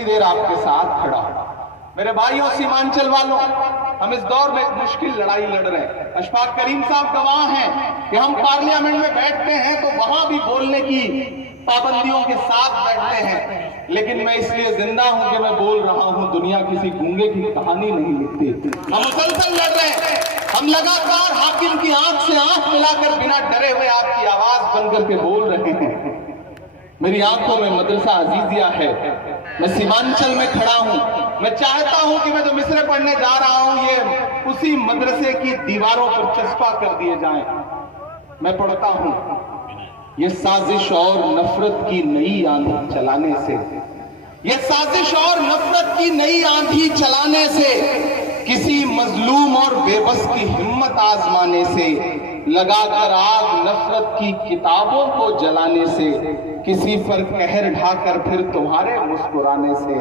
थोड़ी देर आपके साथ खड़ा हूं। मेरे भाइयों सीमांचल वालों, हम इस दौर में एक मुश्किल लड़ाई लड़ रहे हैं। अशफाक करीम साहब गवाह हैं कि हम पार्लियामेंट में बैठते हैं तो वहां भी बोलने की पाबंदियों के साथ बैठते हैं, लेकिन मैं इसलिए जिंदा हूं कि मैं बोल रहा हूं। दुनिया किसी गूंगे की कहानी नहीं लिखती। हम मुसलसल लड़ रहे हैं, हम लगातार हाकिम की आंख से आंख मिलाकर बिना डरे हुए आपकी आवाज बनकर के बोल रहे हैं। मेरी आंखों में मदरसा अजीजिया है, मैं सीमांचल में खड़ा हूं। मैं चाहता हूं कि मैं जो मिसरे पढ़ने जा रहा हूं ये उसी मदरसे की दीवारों पर चस्पा कर दिए जाएं। मैं पढ़ता हूं, ये साजिश और नफरत की नई आंधी चलाने से, ये साजिश और नफरत की नई आंधी चलाने से, किसी मजलूम और बेबस की हिम्मत आजमाने से, लगाकर आग नफरत की किताबों को जलाने से, किसी पर कहर ढाकर फिर तुम्हारे मुस्कुराने से,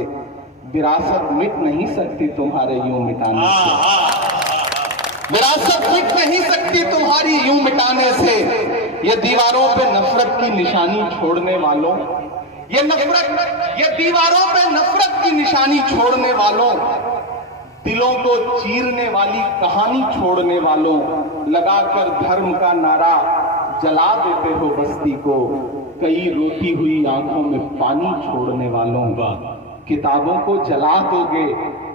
विरासत मिट नहीं सकती तुम्हारे यूं मिटाने से। विरासत मिट नहीं सकती तुम्हारी यूं मिटाने से। ये दीवारों पे नफरत की निशानी छोड़ने वालों, ये दीवारों पे नफरत की निशानी छोड़ने वालों, दिलों को चीरने वाली कहानी छोड़ने वालों, लगाकर धर्म का नारा जला देते हो बस्ती को, कई रोती हुई आंखों में पानी छोड़ने वालों। किताबों को जला दोगे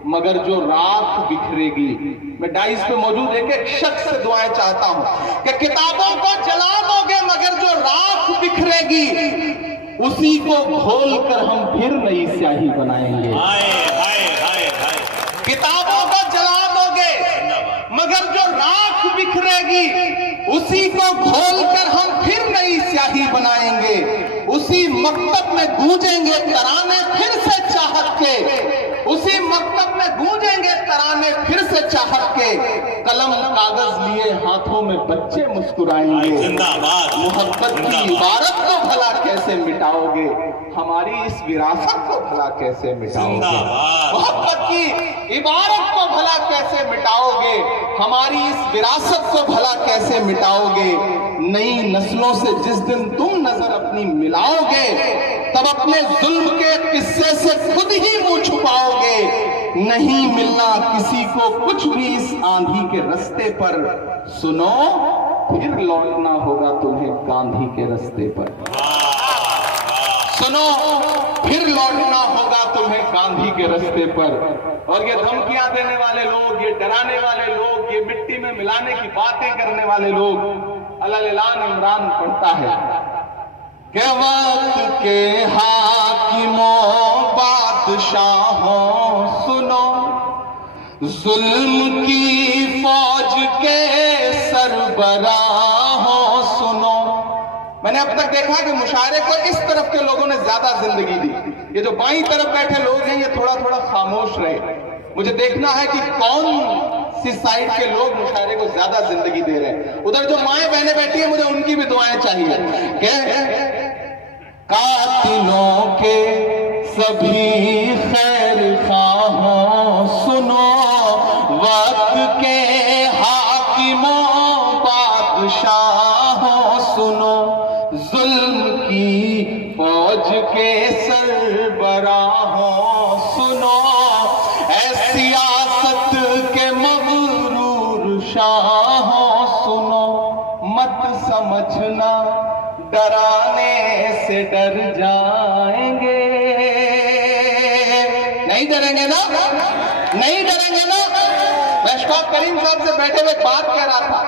मगर जो राख बिखरेगी। मैं डाइस पे मौजूद एक शख्स से दुआएं चाहता हूं कि किताबों को जला दोगे मगर जो राख बिखरेगी, उसी को घोल कर हम फिर नई स्याही बनाएंगे। किताबों को जला दोगे मगर जो राख बिखरेगी, उसी को घोल कर हम फिर नई स्याही बनाएंगे। उसी मकतब में गूंजेंगे तराने फिर से चाहत के, उसी मकतब में गूंजेंगे तराने फिर से चाहत के, कलम कागज लिए हाथों में बच्चे मुस्कुराएंगे। मोहब्बत की इबारत को भला कैसे मिटाओगे, हमारी इस विरासत को भला कैसे मिटाओगे। मोहब्बत की इबारत को भला कैसे मिटाओगे, हमारी इस विरासत को भला कैसे मिटाओगे। नई नस्लों से जिस दिन तुम नजर अपनी मिलाओगे, तब अपने जुल्म के किस्से से खुद ही मुंह छुपाओगे। नहीं मिलना किसी को कुछ भी इस आंधी के रास्ते पर, सुनो फिर लौटना होगा तुम्हें गांधी के रास्ते पर। सुनो फिर लौटना होगा तुम्हें गांधी के रास्ते पर। और ये धमकियां देने वाले लोग, ये डराने वाले लोग, ये मिट्टी में मिलाने की बातें करने वाले लोग, अल्लाह इमरान पढ़ता है कि वक्त के हाकिमों बादशाहों सुनो, जुल्म की फौज के सरबराहों सुनो। मैंने अब तक देखा कि मुशायरे को इस तरफ के लोगों ने ज्यादा जिंदगी दी। ये जो बाईं तरफ बैठे लोग हैं ये थोड़ा थोड़ा खामोश रहे। मुझे देखना है कि कौन सी साइड के लोग मुशायरे को ज्यादा जिंदगी दे रहे हैं। उधर जो माएं बहनें बैठी हैं, मुझे उनकी भी दुआएं चाहिए। कातिलों के सभी खैर खाहों सुनो, वक्त के हाकिमों बादशाहों सुनो, जुल्म की फौज के सरबराहों सुनो, सियासत के मगरूर शाहों सुनो। मत समझना डराने से डर जाएंगे, नहीं डरेंगे ना, नहीं डरेंगे ना। मैं अशफाक करीम साहब से बैठे हुए बात कह रहा था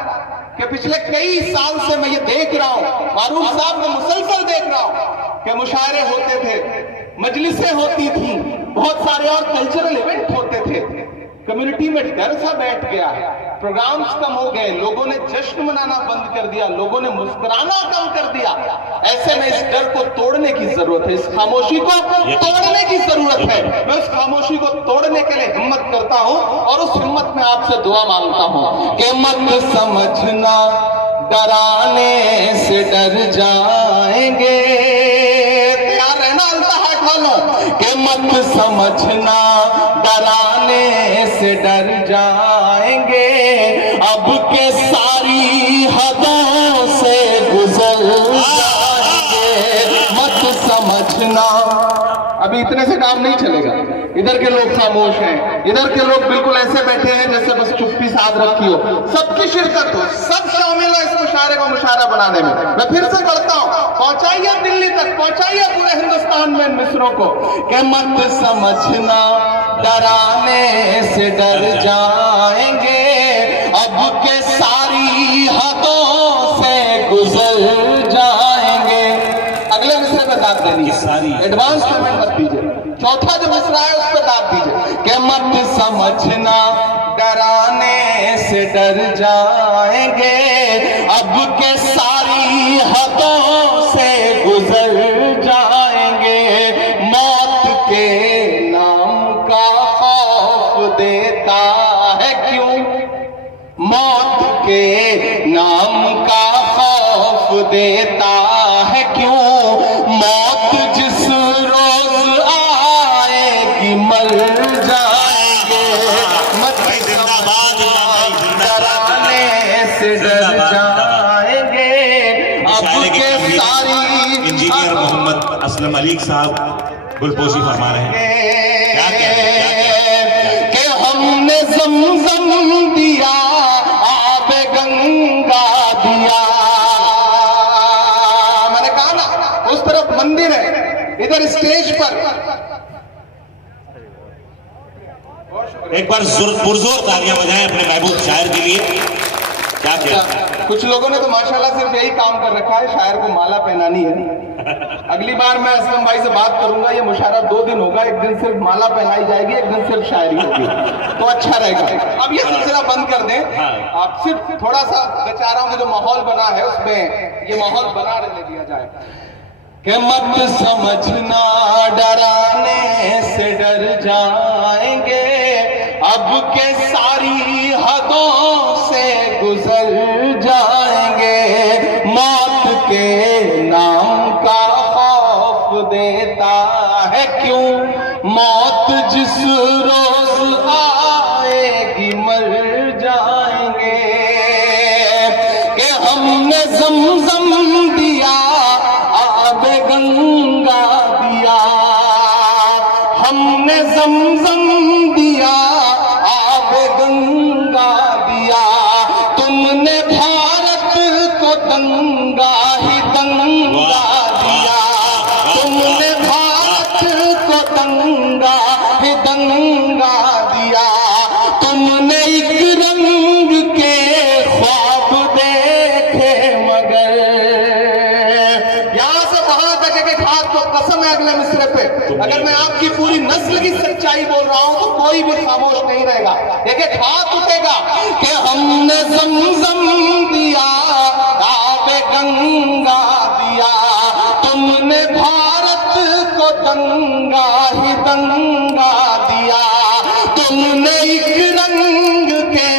कि पिछले कई साल से मैं ये देख रहा हूं, मारूफ साहब को मुसलसल देख रहा हूं कि मुशायरे होते थे, मजलिसें होती थी, बहुत सारे और कल्चरल इवेंट होते थे। कम्युनिटी में डर सा बैठ गया, प्रोग्राम्स कम हो गए, लोगों ने जश्न मनाना बंद कर दिया, लोगों ने मुस्कुराना कम कर दिया। ऐसे में इस डर को तोड़ने की जरूरत है, इस खामोशी को तोड़ने की जरूरत है। मैं उस खामोशी को तोड़ने के लिए हिम्मत करता हूं और उस हिम्मत में आपसे दुआ मांगता हूं कि मत समझना डराने से डर जाएंगे। तैयार रहना अल्ताहाट वालों कि मत समझना डराने से डर जाएंगे, अब के सारी हदों से गुजर जाएंगे। मत समझना, अभी इतने से काम नहीं चलेगा। इधर के लोग खामोश हैं, इधर के लोग बिल्कुल ऐसे बैठे हैं जैसे बस चुप्पी साध रखी हो। सबकी शिरकत हो, सब शामिल हो इस मुशायरे को मुशायरा बनाने में। मैं फिर से करता हूँ, पहुंचाइए दिल्ली तक, पहुंचाइए पूरे हिंदुस्तान में इन मिसरों को कि मत समझना डराने से डर जाएंगे, अब के सारी हदों से गुजर जाएंगे। अगले मिसरे पे दाद देनी है, सारी एडवांस पेमेंट मत दीजिए। चौथा जो मिसरा है उस पर दाद दीजिए कि मत समझना डराने से डर जाएंगे, अब के सारी हदों से गुजर जाएंगे। मौत के नाम का खौफ देता है क्यों, मौत के नाम का खौफ देता है क्यों, मौत जिस रोज आएगी मर जाएंगे। मत डराने से डर जाएंगे, अब के सारी। इंजीनियर मोहम्मद असलम अली साहब गुलपोशी फरमा रहे हैं, क्या कह रहे हैं कि हमने ज़मज़म दिया, आब गंगा दिया। मैंने कहा ना उस तरफ मंदिर है, इधर स्टेज पर। एक बार पुरजोर तालियां बजाएं अपने महबूब शायर के लिए। क्या क्या कुछ लोगों ने तो माशाल्लाह सिर्फ यही काम कर रखा है, शायर को माला पहनानी है। अगली बार मैं असलम भाई से बात करूंगा, ये मुशायरा 2 दिन होगा, एक दिन सिर्फ माला पहनाई जाएगी, एक दिन सिर्फ शायरी होगी, तो अच्छा रहेगा। अब ये सिलसिला बंद कर दें, आप सिर्फ थोड़ा सा बेचारों का जो माहौल बना है उसमें ये माहौल बना रहने दिया जाए कि मत समझना डराने से डर जाएंगे, अब के सारी हदों से गुजर जाएंगे। मौत के नाम का खौफ देता है क्यों, मौत जिस रोज आएगी मर जाएंगे। कि हमने ज़मज़म दिया, आब गंगा दिया, हमने ज़मज़म दिया, आब गंगा दिया। तुमने भारत को दंगा ही दंगा दिया, तुमने भारत को दंगा ही दंगा दिया। तुमने एक रंग के ख्वाब देखे मगर, यहां से वहां तक एक हाथ को कसम है अगले मिसरे पे, अगर मैं आपकी पूरी नस्ल की सच्चाई बोल रहा हूं तो कोई भी खामोश नहीं रहेगा। एक हाथ उठेगा कि हमने ज़मज़म दिया, आब गंगा दिया। तुमने भारत को दंगा ही दंगा दिया। तुमने एक रंग के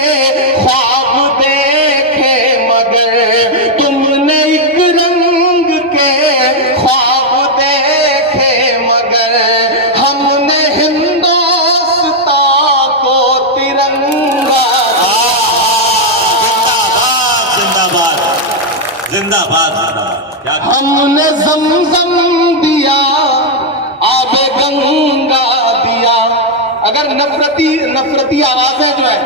ख्वाब देखे मगर, तुमने एक रंग के ख्वाब देखे मगर, हमने हिंदुस्तान को तिरंगा। जिंदाबाद जिंदाबाद जिंदाबाद। हमने ज़मज़म दिया, आब गंगा दिया। अगर नफरती आवाजें जो है,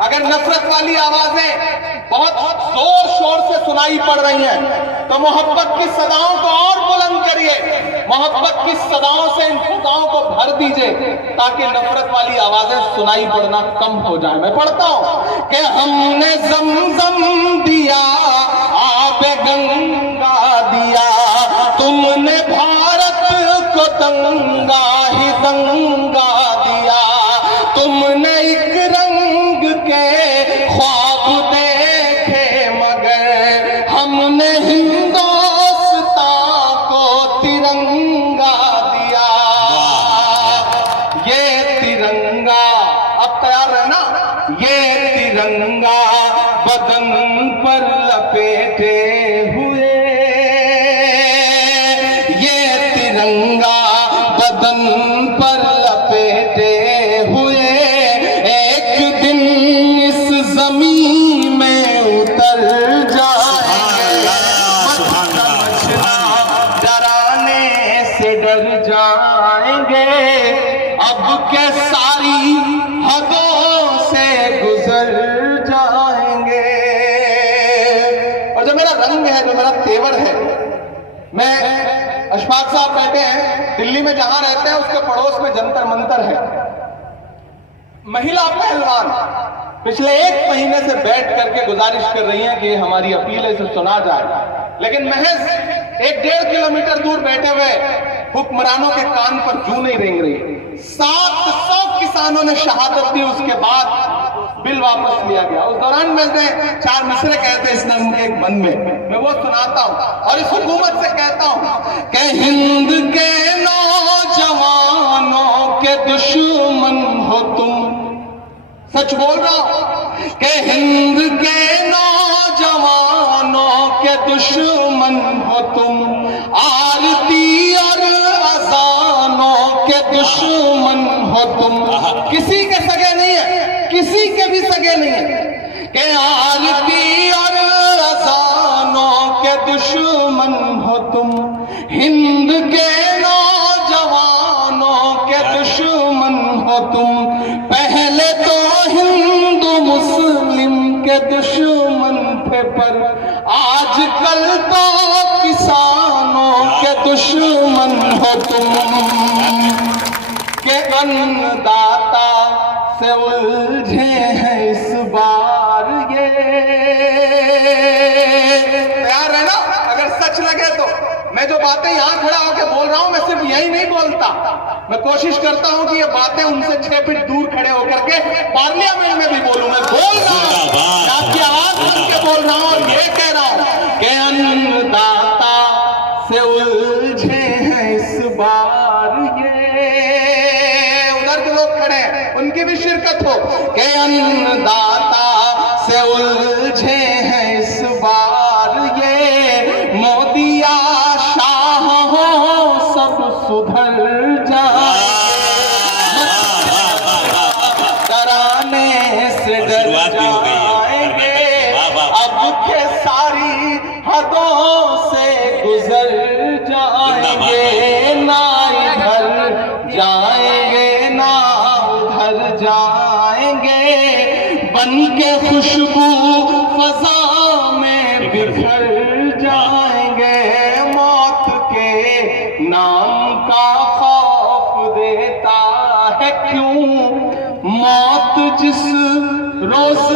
अगर नफरत वाली आवाजें बहुत जोर शोर से सुनाई पड़ रही हैं, तो मोहब्बत की सदाओं को और बुलंद करिए, मोहब्बत की सदाओं से इन सदाओं को भर दीजिए ताकि नफरत वाली आवाजें सुनाई पड़ना कम हो जाए। मैं पढ़ता हूं कि हमने ज़मज़म दिया, आब गंगा दिया। तुमने भारत को दंगा ही दंगा दिया। तुमने एक रंग के ख्वाब देखे मगर, हमने हिंदुस्तान को तिरंगा दिया। ये तिरंगा, अब तैयार रहना, ये तिरंगा बदन पर लपेटे हुए, ये तिरंगा बदन पर लपेटे हुए, एक दिन इस जमीन में उतर जाएंगे। डराने से डर जाए जाएंगे, अब के सारी हदों से गुजर जाएंगे। और जो मेरा रंग है, जो मेरा तेवर है, मैं अशफाक साहब कहते हैं दिल्ली में जहां रहते हैं उसके पड़ोस में जंतर मंतर है। महिला पहलवान पिछले 1 महीने से बैठ करके गुजारिश कर रही हैं कि हमारी अपील है, इसे सुना जाए, लेकिन महज 1-1.5 किलोमीटर दूर बैठे हुए हुक्मरानों के कान पर जूं नहीं रेंग रही। 700 किसानों ने शहादत दी, उसके बाद बिल वापस लिया गया। उस दौरान मैंने 4 मिसरे कहते इस नज्म के एक बंद में, मैं वो सुनाता हूं और इस हुकूमत से कहता हूं कि हिंद के नौजवानों के दुश्मन हो तुम, सच बोल रहा हूं कि हिंद के नौजवानों के दुश्मन हो तुम, आरती और अजानों के दुश्मन हो तुम। किसी के सगे नहीं है, किसी के भी सगे नहीं है कि आरती और अजानों के दुश्मन हो तुम, हिंद के नौजवानों के दुश्मन हो तुम। पहले तो हिंदू मुस्लिम के दुश्मन थे, पर आजकल तो किसानों के दुश्मन हो तुम, के अन्नदाता से उलझे हैं इस बार ये। तैयार है ना? अगर सच लगे तो मैं जो बातें यहां खड़ा होकर बोल रहा हूं, मैं सिर्फ यही नहीं बोलता, मैं कोशिश करता हूं कि ये बातें उनसे 6 फीट दूर खड़े होकर के पार्लियामेंट में भी बोलूं। मैं बोल रहा हूं, आपकी आवाज बन के बोल रहा हूं और ये कह रहा हूं कि अन्नदाता से उलझे हैं इस बार ये। उधर के लोग खड़े हैं, उनकी भी शिरकत हो कि अन्नदाता से उलझे हैं इस बार ये। मोदिया शाह हो सब सुधर जाए, डराने से डर जाएंगे, अब के सारी हदों से गुजर जाएंगे, ना इधर जाएंगे ना उधर जाएंगे, बन के खुशबू फजा में बिखर जाएंगे। मौत के नाम का खौफ देता है क्यों, मौत जिस रोज